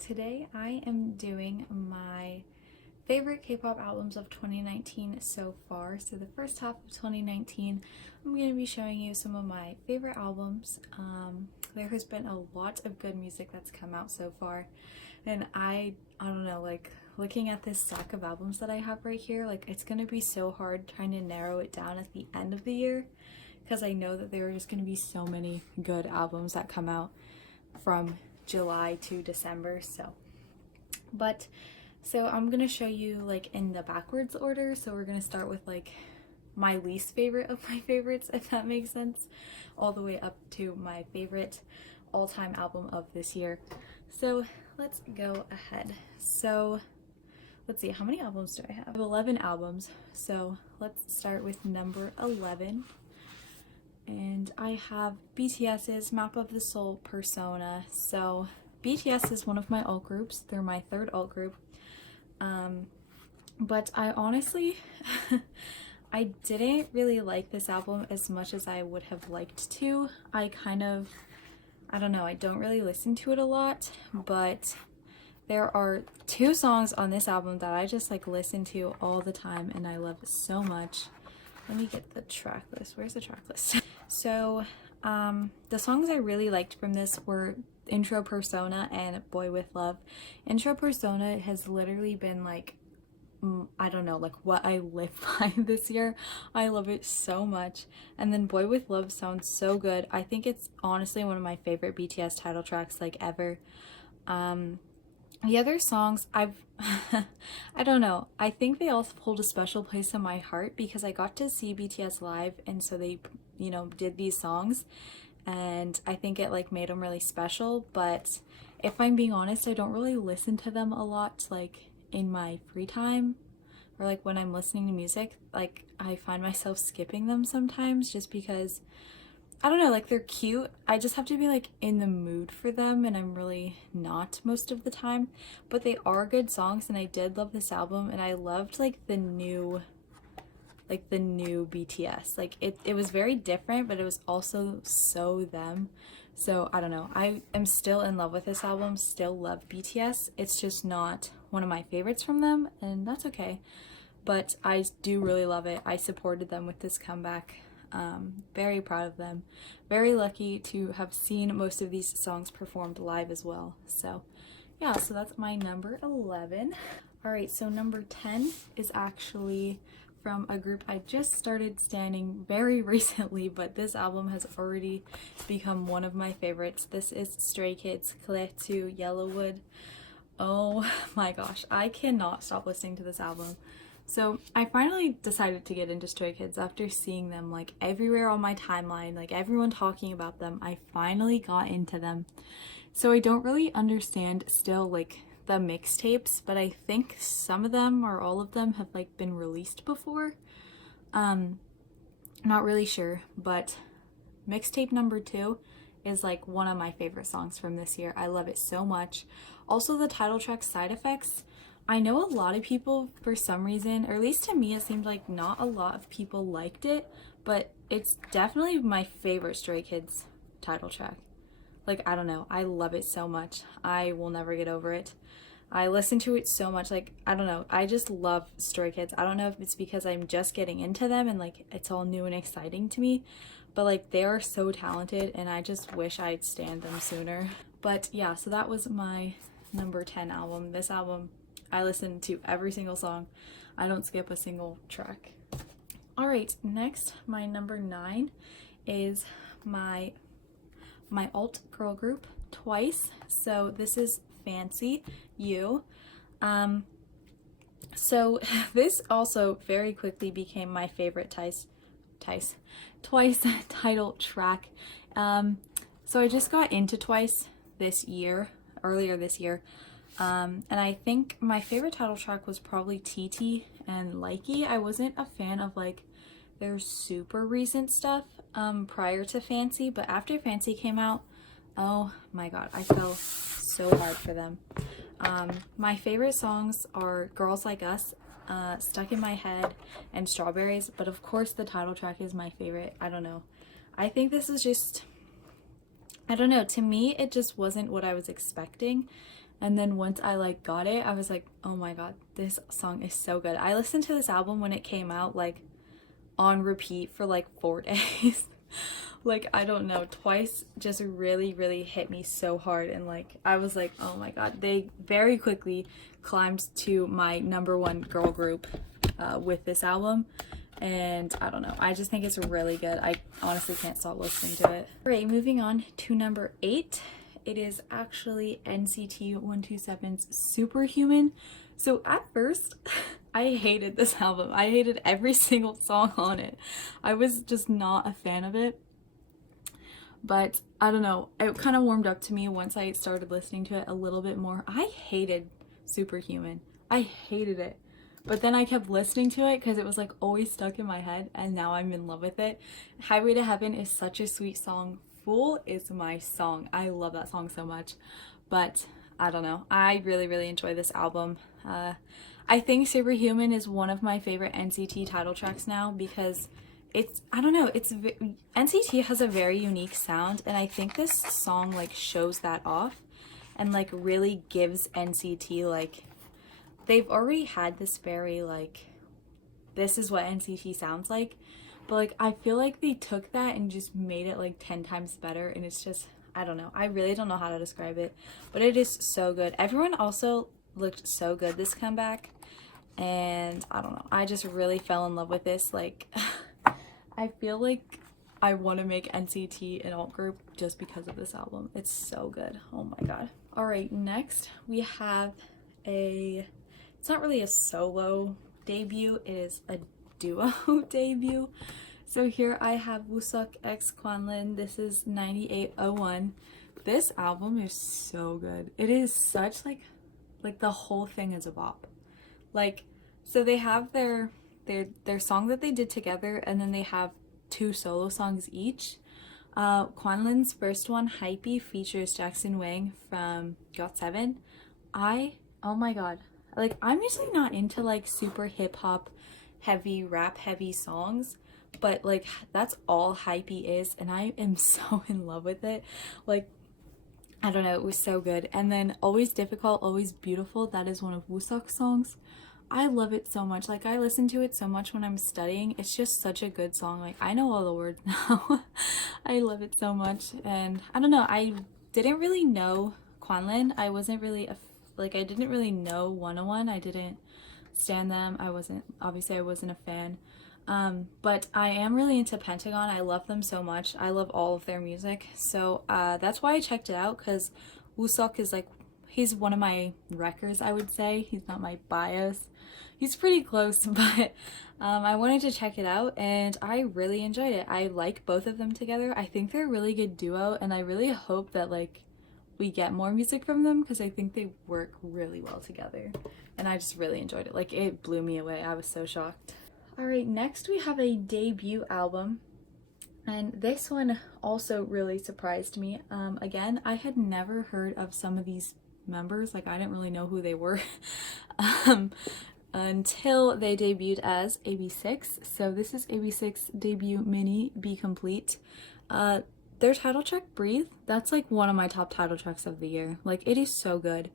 today I am doing my favorite K-pop albums of 2019 so far. So the first half of 2019, I'm going to be showing you some of my favorite albums. There has been a lot of good music that's come out so far, and I don't know, like looking at this stack of albums that I have right here, like it's going to be so hard trying to narrow it down at the end of the year, because I know that there are just going to be so many good albums that come out from July to December. So I'm gonna show you like in the backwards order. So we're gonna start with like my least favorite of my favorites, if that makes sense, all the way up to my favorite all-time album of this year. So let's go ahead. So let's see, how many albums do I have? I have 11 albums. So let's start with number 11. And I have BTS's Map of the Soul Persona. So BTS is one of my alt groups. They're my third alt group. But I honestly, I didn't really like this album as much as I would have liked to. I don't know, I don't really listen to it a lot, but there are two songs on this album that I just like listen to all the time and I love so much. Let me get the track list. Where's the track list? So the songs I really liked from this were Intro Persona and Boy With Love. Intro Persona has literally been like, I don't know, like what I live by this year. I love it so much. And then Boy With Love sounds so good. I think it's honestly one of my favorite BTS title tracks like ever. The other songs I don't know, I think they all hold a special place in my heart because I got to see BTS live, and so they, did these songs, and I think it like made them really special. But if I'm being honest, I don't really listen to them a lot like in my free time, or like when I'm listening to music. Like I find myself skipping them sometimes just because I don't know, like they're cute. I just have to be like in the mood for them, and I'm really not most of the time. But they are good songs, and I did love this album, and I loved like the new BTS. Like it was very different, but it was also so them. So I don't know. I am still in love with this album, still love BTS. It's just not one of my favorites from them, and that's okay. But I do really love it. I supported them with this comeback. Very proud of them. Very lucky to have seen most of these songs performed live as well. So yeah, so that's my number 11. All right, so number 10 is actually from a group I just started standing very recently, but this album has already become one of my favorites. This is Stray Kids Clé to Yellowwood. Oh my gosh, I cannot stop listening to this album. So I finally decided to get into Stray Kids after seeing them like everywhere on my timeline, like everyone talking about them. I finally got into them. So I don't really understand still like the mixtapes, but I think some of them or all of them have like been released before. Not really sure, but mixtape number 2 is like one of my favorite songs from this year. I love it so much. Also the title track Side Effects. I know a lot of people, for some reason, or at least to me, it seemed like not a lot of people liked it, but it's definitely my favorite Stray Kids title track. Like, I don't know, I love it so much. I will never get over it. I listen to it so much, like, I don't know, I just love Stray Kids. I don't know if it's because I'm just getting into them and like it's all new and exciting to me, but like they are so talented and I just wish I'd stand them sooner. But yeah, so that was my number 10 album. This album, I listen to every single song. I don't skip a single track. All right, next, my number 9 is my alt girl group, Twice. So this is Fancy You. So this also very quickly became my favorite Twice title track. So I just got into Twice earlier this year. And I think my favorite title track was probably TT and Likey. I wasn't a fan of like their super recent stuff prior to Fancy, but after Fancy came out, oh my god, I fell so hard for them. My favorite songs are Girls Like Us, Stuck in My Head, and Strawberries, but of course the title track is my favorite. I don't know. I think this is just, I don't know, to me it just wasn't what I was expecting. And then once I like got it, I was like, oh my god, this song is so good. I listened to this album when it came out like on repeat for like 4 days. Like, I don't know, Twice just really hit me so hard, and like I was like, oh my god. They very quickly climbed to my #1 girl group with this album, and I don't know, I just think it's really good. I honestly can't stop listening to it. Alright, moving on to number 8. It is actually NCT 127's Superhuman. So at first, I hated this album. I hated every single song on it. I was just not a fan of it. But I don't know, it kind of warmed up to me once I started listening to it a little bit more. I hated Superhuman. I hated it. But then I kept listening to it because it was like always stuck in my head, and now I'm in love with it. Highway to Heaven is such a sweet song. Fool is my song. I love that song so much. But I don't know, I really enjoy this album. I think Superhuman is one of my favorite NCT title tracks now because it's, I don't know, it's NCT has a very unique sound, and I think this song like shows that off and like really gives NCT, like, they've already had this very like, this is what NCT sounds like, but like I feel like they took that and just made it like 10 times better, and it's just, I don't know, I really don't know how to describe it, but it is so good. Everyone also looked so good this comeback, and I don't know, I just really fell in love with this. Like I feel like I want to make NCT an alt group just because of this album. It's so good. Oh my god. Alright, next we have it's not really a solo debut, it is a duo debut. So here I have Woosuk x Kwanlin. This is 9801. This album is so good. It is such like the whole thing is a bop. Like, so they have their song that they did together, and then they have 2 solo songs each. Kwanlin's first one, Hypey, features Jackson Wang from GOT7. Oh my god, like I'm usually not into like super hip-hop heavy, rap heavy songs, but like that's all Hypey is, and I am so in love with it. Like, I don't know, it was so good. And then Always Difficult, Always Beautiful, that is one of Woosuk's songs. I love it so much. Like, I listen to it so much when I'm studying. It's just such a good song. Like, I know all the words now. I love it so much. And I don't know, I didn't really know Kwanlin. I wasn't really I didn't really know 101. I didn't stan them. Obviously I wasn't a fan. But I am really into Pentagon. I love them so much. I love all of their music. So that's why I checked it out, because Woosuk is like, he's one of my wreckers, I would say. He's not my bias. He's pretty close, but I wanted to check it out, and I really enjoyed it. I like both of them together. I think they're a really good duo, and I really hope that like we get more music from them, because I think they work really well together, and I just really enjoyed it. Like, it blew me away. I was so shocked. Alright, next we have a debut album, and this one also really surprised me. Again, I had never heard of some of these members. Like, I didn't really know who they were until they debuted as AB6. So this is AB6 debut mini Be Complete. Their title track, Breathe, that's like one of my top title tracks of the year. Like, it is so good.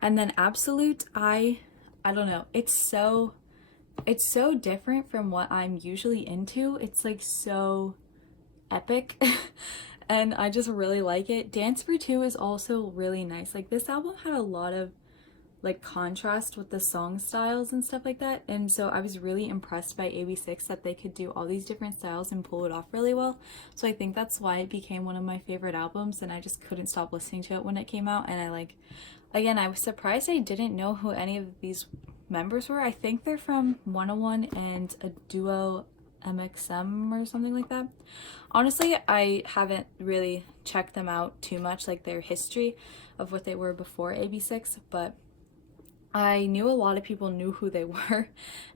And then Absolute, I don't know, it's so different from what I'm usually into. It's like so epic and I just really like it. Dance for Two is also really nice. Like, this album had a lot of like contrast with the song styles and stuff like that, and so I was really impressed by AB6 that they could do all these different styles and pull it off really well. So I think that's why it became one of my favorite albums, and I just couldn't stop listening to it when it came out. And I was surprised I didn't know who any of these members were. I think they're from 101 and a duo, MXM or something like that. Honestly, I haven't really checked them out too much, like their history of what they were before AB6, but I knew a lot of people knew who they were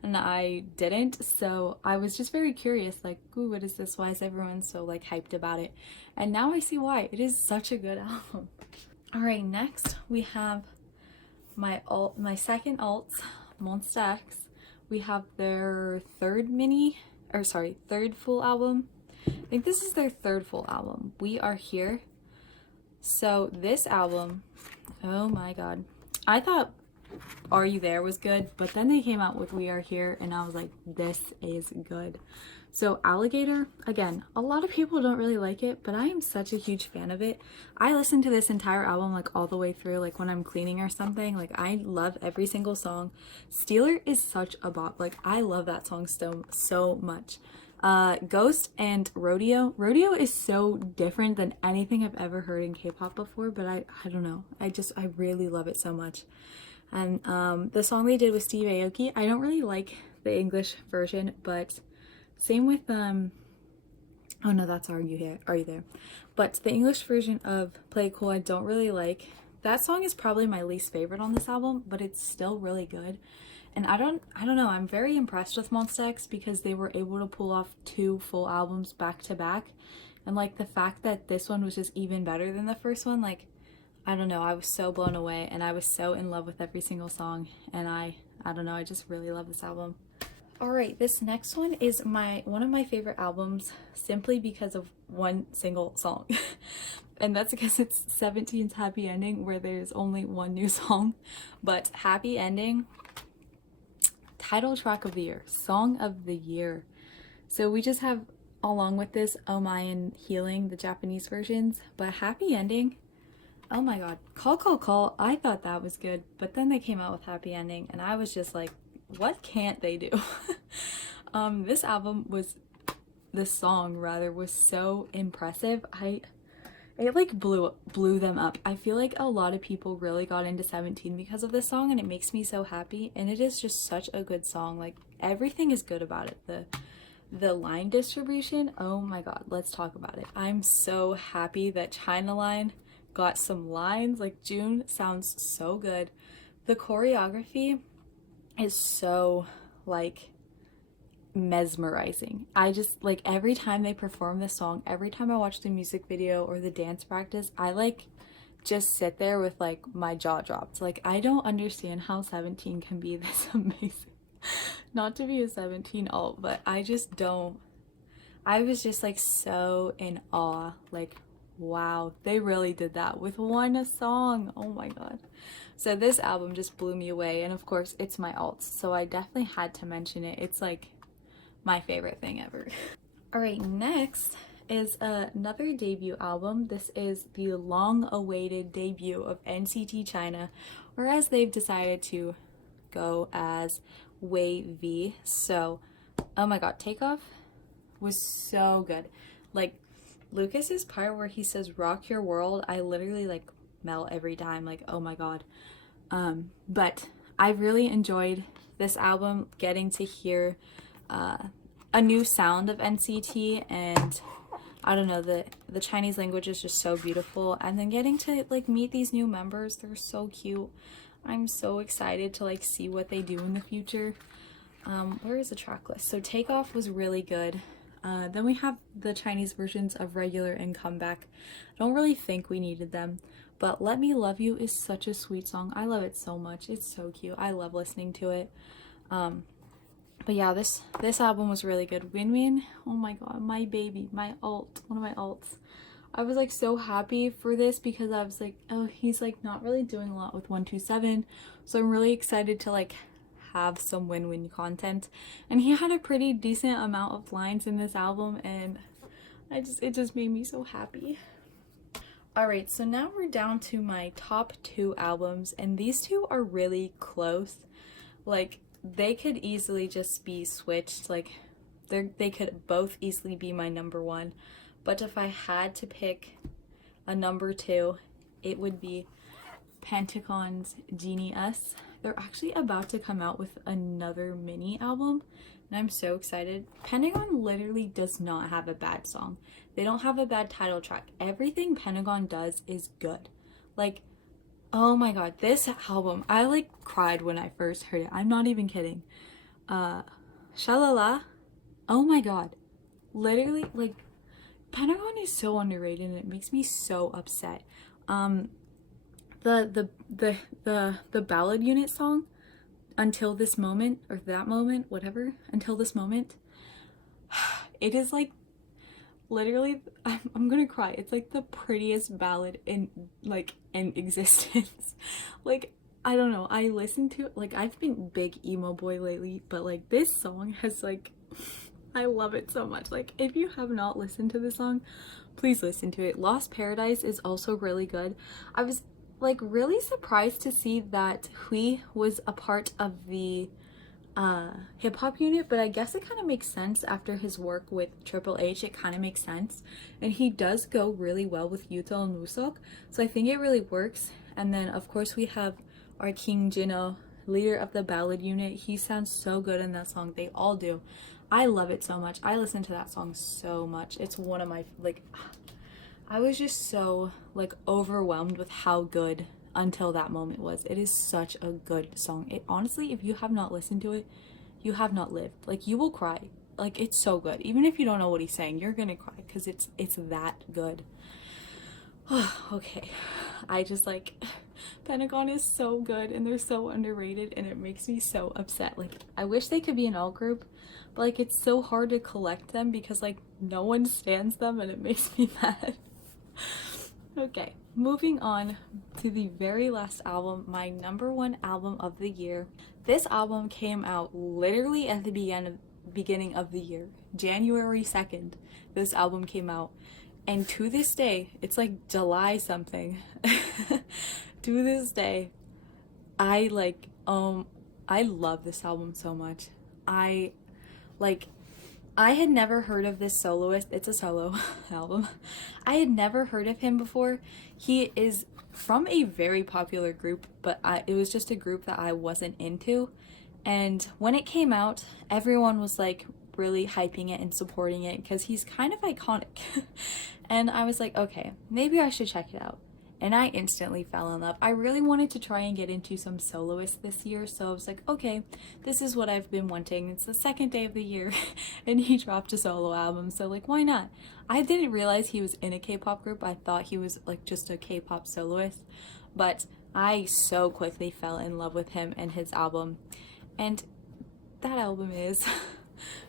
and I didn't, so I was just very curious, like, ooh, what is this? Why is everyone so like hyped about it? And now I see why. It is such a good album. Alright, next we have my second alt, Monsta X. We have their third full album. I think this is their third full album. We Are Here. So this album, oh my god, I thought Are You There was good, but then they came out with We Are Here, and I was like, this is good. So Alligator, again, a lot of people don't really like it, but I am such a huge fan of it. I listen to this entire album like all the way through, like when I'm cleaning or something. Like I love every single song. Stealer is such a bop. Like I love that song so much. Ghost and Rodeo. Rodeo is so different than anything I've ever heard in K-pop before, but I don't know. I really love it so much. And the song they did with Steve Aoki, I don't really like the English version, but same with oh no, that's Are You There? But the English version of Play It Cool I don't really like. That song is probably my least favorite on this album, but it's still really good. And I don't know, I'm very impressed with Monsta X because they were able to pull off 2 full albums back to back. And like the fact that this one was just even better than the first one, like I don't know, I was so blown away and I was so in love with every single song, and I don't know, I just really love this album. Alright, this next one is one of my favorite albums simply because of one single song. And that's because it's 17's Happy Ending, where there's only one new song. But Happy Ending, title track of the year, song of the year. So we just have, along with this, Oh My and Healing, the Japanese versions. But Happy Ending, oh my god. Call, I thought that was good. But then they came out with Happy Ending, and I was just like, what can't they do? This song was so impressive. It like blew them up. I feel like a lot of people really got into 17 because of this song, and it makes me so happy. And it is just such a good song. Like everything is good about it. The line distribution, oh my god, let's talk about it. I'm so happy that China Line got some lines. Like June sounds so good. The choreography is so like mesmerizing. I just like every time they perform this song, every time I watch the music video or the dance practice, I like just sit there with like my jaw dropped. Like I don't understand how 17 can be this amazing. Not to be a 17 alt, but I just don't. I was just like so in awe. Like wow, they really did that with one song. Oh my god. So this album just blew me away, and of course it's my alt, so I definitely had to mention it. It's like my favorite thing ever. Alright, next is another debut album. This is the long-awaited debut of NCT China, or as they've decided to go as WayV. So, oh my god, Take Off was so good. Like, Lucas's part where he says rock your world, I literally like melt every time, like oh my god. But I really enjoyed this album, getting to hear a new sound of NCT, and I don't know, the Chinese language is just so beautiful, and then getting to like meet these new members, they're so cute. I'm so excited to like see what they do in the future. Where is the track list? So Take Off was really good. Then we have the Chinese versions of Regular and Comeback. I don't really think we needed them, but Let Me Love You is such a sweet song. I love it so much. It's so cute. I love listening to it. But yeah, this album was really good. Win Win, oh my god, my baby, my alt, one of my alts. I was like so happy for this because I was like, oh, he's like not really doing a lot with 127, so I'm really excited to like have some win-win content. And he had a pretty decent amount of lines in this album, and it just made me so happy. Alright, so now we're down to my top 2 albums, and these two are really close. Like, they could easily just be switched. Like, they could both easily be my number 1. But if I had to pick a number 2, it would be Pentagon's Genie S. They're actually about to come out with another mini album, and I'm so excited. Pentagon literally does not have a bad song. They don't have a bad title track. Everything Pentagon does is good. Like, oh my god, this album, I like cried when I first heard it. I'm not even kidding. Shalala, oh my god. Literally, like, Pentagon is so underrated, and it makes me so upset. The ballad unit song, Until This Moment, or That Moment, whatever, Until This Moment, it is like literally, I'm gonna cry. It's like the prettiest ballad in existence. Like, I don't know, I listen to, like, I've been big emo boy lately, but like this song has like, I love it so much. Like, if you have not listened to this song, please listen to it. Lost Paradise is also really good. I was like really surprised to see that Hui was a part of the hip-hop unit, but I guess it kind of makes sense after his work with Triple H. It kind of makes sense, and he does go really well with Yuto and Wusok, so I think it really works. And then of course we have our King Jino, leader of the ballad unit. He sounds so good in that song. They all do. I love it so much. I listen to that song so much. It's one of my, like, I was just so like overwhelmed with how good Until That Moment was. It is such a good song. It honestly, if you have not listened to it, you have not lived. Like, you will cry. Like, it's so good. Even if you don't know what he's saying, you're gonna cry because it's that good. Okay, I just like, Pentagon is so good and they're so underrated, and it makes me so upset. Like, I wish they could be an alt group, but like it's so hard to collect them because like no one stands them, and it makes me mad. Okay, moving on to the very last album, my #1 album of the year. This album came out literally at the beginning of the year, January 2nd. This album came out, and to this day, it's like July something. To this day, I love this album so much. I had never heard of this soloist. It's a solo album. I had never heard of him before. He is from a very popular group, but it was just a group that I wasn't into. And when it came out, everyone was like really hyping it and supporting it because he's kind of iconic. And I was like, okay, maybe I should check it out. And I instantly fell in love. I really wanted to try and get into some soloists this year, so I was like, okay, this is what I've been wanting. It's the second day of the year, and he dropped a solo album, so like, why not? I didn't realize he was in a K-pop group. I thought he was like just a K-pop soloist, but I so quickly fell in love with him and his album. And that album is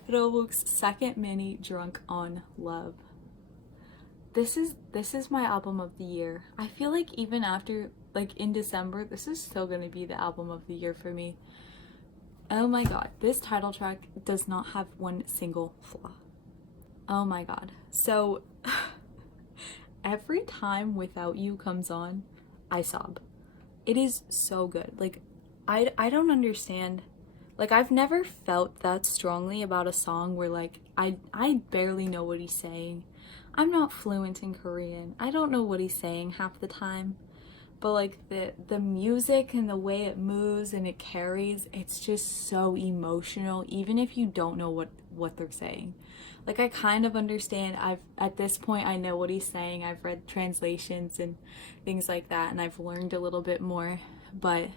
Rowook's second mini, Drunk on Love. This is my album of the year. I feel like even after, like, in December, this is still gonna be the album of the year for me. Oh my god, this title track does not have one single flaw. Oh my god. So every time Without You comes on, I sob. It is so good. Like, I don't understand. Like, I've never felt that strongly about a song where like I barely know what he's saying. I'm not fluent in Korean. I don't know what he's saying half the time. But like the music and the way it moves and it carries, it's just so emotional, even if you don't know what they're saying. Like, I kind of understand. At this point I know what he's saying. I've read translations and things like that, and I've learned a little bit more, but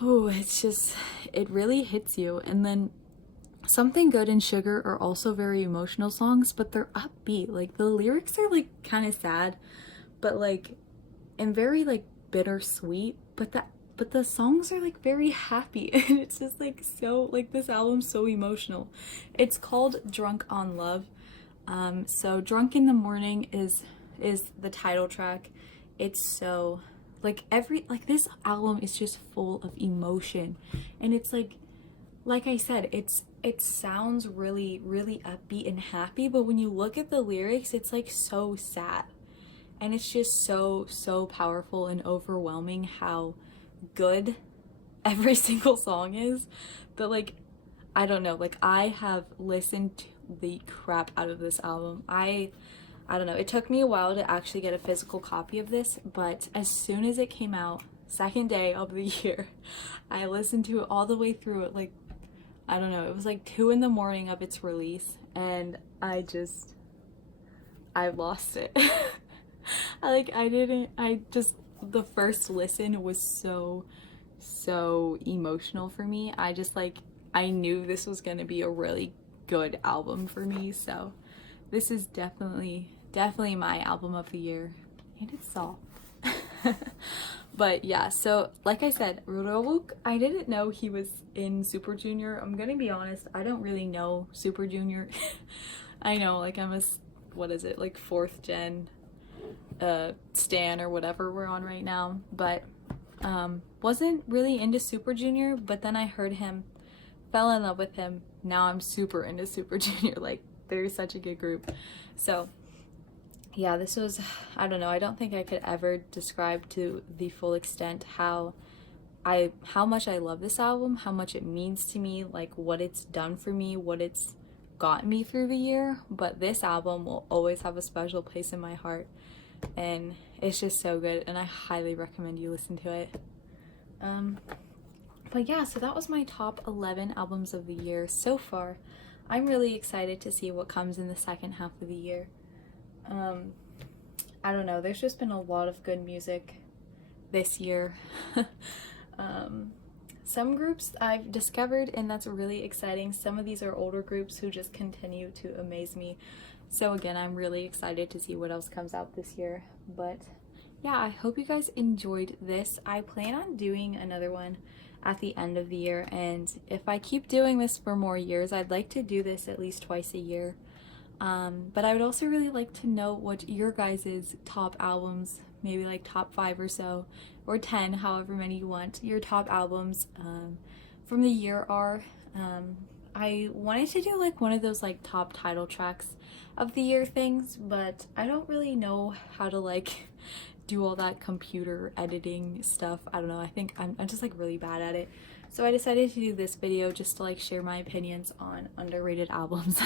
oh, it's just, it really hits you. And then Something Good and Sugar are also very emotional songs, but they're upbeat. Like, the lyrics are like kind of sad, but like, and very like bittersweet, but the songs are like very happy, and it's just like so, like, this album's so emotional. It's called Drunk on Love. So Drunk in the Morning is the title track. It's so like this album is just full of emotion, and it's like I said, it sounds really, really upbeat and happy, but when you look at the lyrics, it's like so sad. And it's just so powerful and overwhelming how good every single song is. But like, I don't know, like, I have listened to the crap out of this album. I don't know, it took me a while to actually get a physical copy of this, but as soon as it came out, second day of the year, I listened to it all the way through it. Like, I don't know, it was like 2 in the morning of its release, and I lost it. The first listen was so emotional for me. I knew this was gonna be a really good album for me, so this is definitely my album of the year, and it's soft. But yeah, so like I said, Rowook, I didn't know he was in Super Junior. I'm gonna be honest, I don't really know Super Junior. I know, like, I'm like 4th gen stan or whatever we're on right now, but Wasn't really into Super Junior, but then I heard him, fell in love with him. Now I'm super into Super Junior. Like, they're such a good group. So yeah, this was, I don't know, I don't think I could ever describe to the full extent how much I love this album, how much it means to me, like what it's done for me, what it's got me through the year. But this album will always have a special place in my heart, and it's just so good, and I highly recommend you listen to it. But yeah, so that was my top 11 albums of the year so far. I'm really excited to see what comes in the second half of the year. I don't know, there's just been a lot of good music this year. Some groups I've discovered, and that's really exciting. Some of these are older groups who just continue to amaze me. So again, I'm really excited to see what else comes out this year. But yeah, I hope you guys enjoyed this. I plan on doing another one at the end of the year, and if I keep doing this for more years, I'd like to do this at least twice a year. But I would also really like to know what your guys' top albums, maybe like top 5 or so, or 10, however many you want, your top albums from the year are. I wanted to do like one of those like top title tracks of the year things, but I don't really know how to like do all that computer editing stuff. I don't know, I think I'm just like really bad at it. So I decided to do this video just to like share my opinions on underrated albums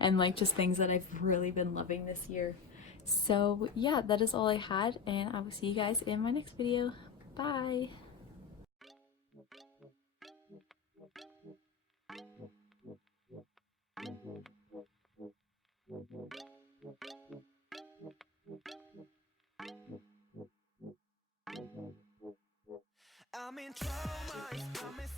and like just things that I've really been loving this year. So yeah, that is all I had, and I will see you guys in my next video. Bye! I'm in trauma, I'm in